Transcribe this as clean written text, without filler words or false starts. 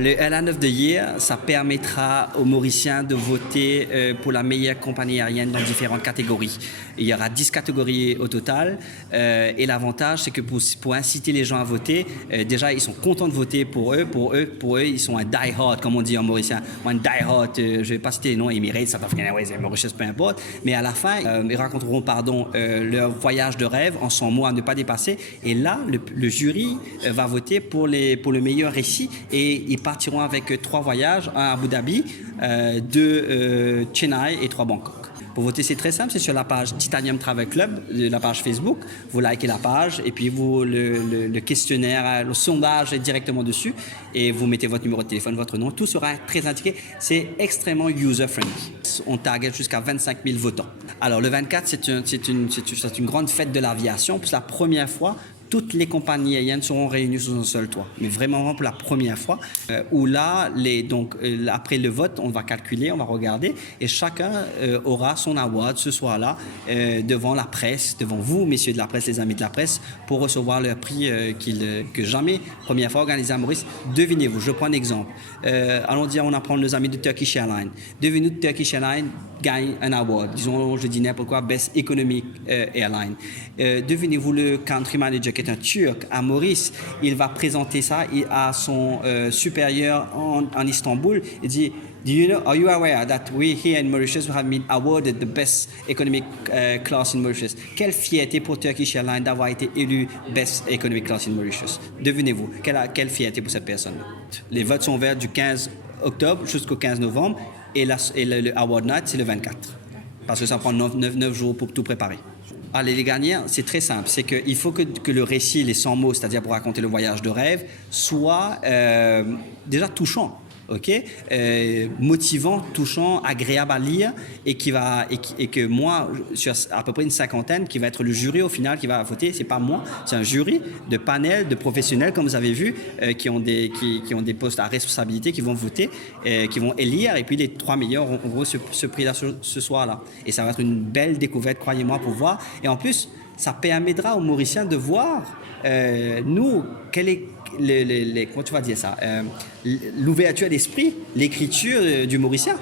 Le Airline of the Year, ça permettra aux Mauriciens de voter pour la meilleure compagnie aérienne dans différentes catégories. Il y aura 10 catégories au total et l'avantage, c'est que pour inciter les gens à voter, déjà, ils sont contents de voter pour eux. Pour eux, ils sont un die-hard, comme on dit en mauricien. Un die-hard, je ne vais pas citer les noms, Emirates, South African Airways, Mauritius, peu importe. Mais à la fin, ils raconteront leur voyage de rêve en 100 mots à ne pas dépasser. Et là, le jury va voter pour le meilleur récit et ils partiront avec 3 voyages, un à Abu Dhabi, 2 Chennai et 3 Bangkok. Pour voter, c'est très simple, c'est sur la page Titanium Travel Club, la page Facebook. Vous likez la page et puis le questionnaire, le sondage est directement dessus et vous mettez votre numéro de téléphone, votre nom. Tout sera très indiqué. C'est extrêmement user-friendly. On target jusqu'à 25 000 votants. Alors, le 24, c'est une grande fête de l'aviation. Pour la première fois, toutes les compagnies aériennes seront réunies sous un seul toit, mais vraiment pour la première fois, où là, après le vote, on va calculer, on va regarder, et chacun aura son award ce soir-là devant la presse, devant vous, messieurs de la presse, les amis de la presse, pour recevoir leur prix que jamais, première fois organisé à Maurice. Devinez-vous, je prends un exemple. Allons dire, on apprend nos amis de Turkish Airlines. Devinez-vous, Turkish Airlines gagne un award, disons, je dis n'importe quoi, Best Economic Airline. Devinez-vous, le country manager qui est un Turc à Maurice, il va présenter ça à son supérieur en Istanbul. Il dit, are you aware that we here in Mauritius have been awarded the best economic class in Mauritius? Quelle fierté pour Turkish Airlines d'avoir été élu best economic class in Mauritius. Devinez-vous, quelle fierté pour cette personne. Les votes sont ouverts du 15 octobre jusqu'au 15 novembre et le award night, c'est le 24. Parce que ça prend 9 jours pour tout préparer. Allez, les gagnants, c'est très simple. C'est qu'il faut que le récit, les 100 mots, c'est-à-dire pour raconter le voyage de rêve, soit déjà touchant, motivant, touchant, agréable à lire et que moi, sur à peu près une cinquantaine, qui va être le jury au final qui va voter. C'est pas moi, c'est un jury de panel de professionnels, comme vous avez vu, qui ont des postes à responsabilité, qui vont voter, qui vont élire, et puis les 3 meilleurs auront ce prix-là ce soir-là. Et ça va être une belle découverte, croyez-moi, pour voir. Et en plus, ça permettra aux Mauriciens de voir, nous, quel est comment tu vas dire ça, l'ouverture d'esprit, l'écriture du Mauricien.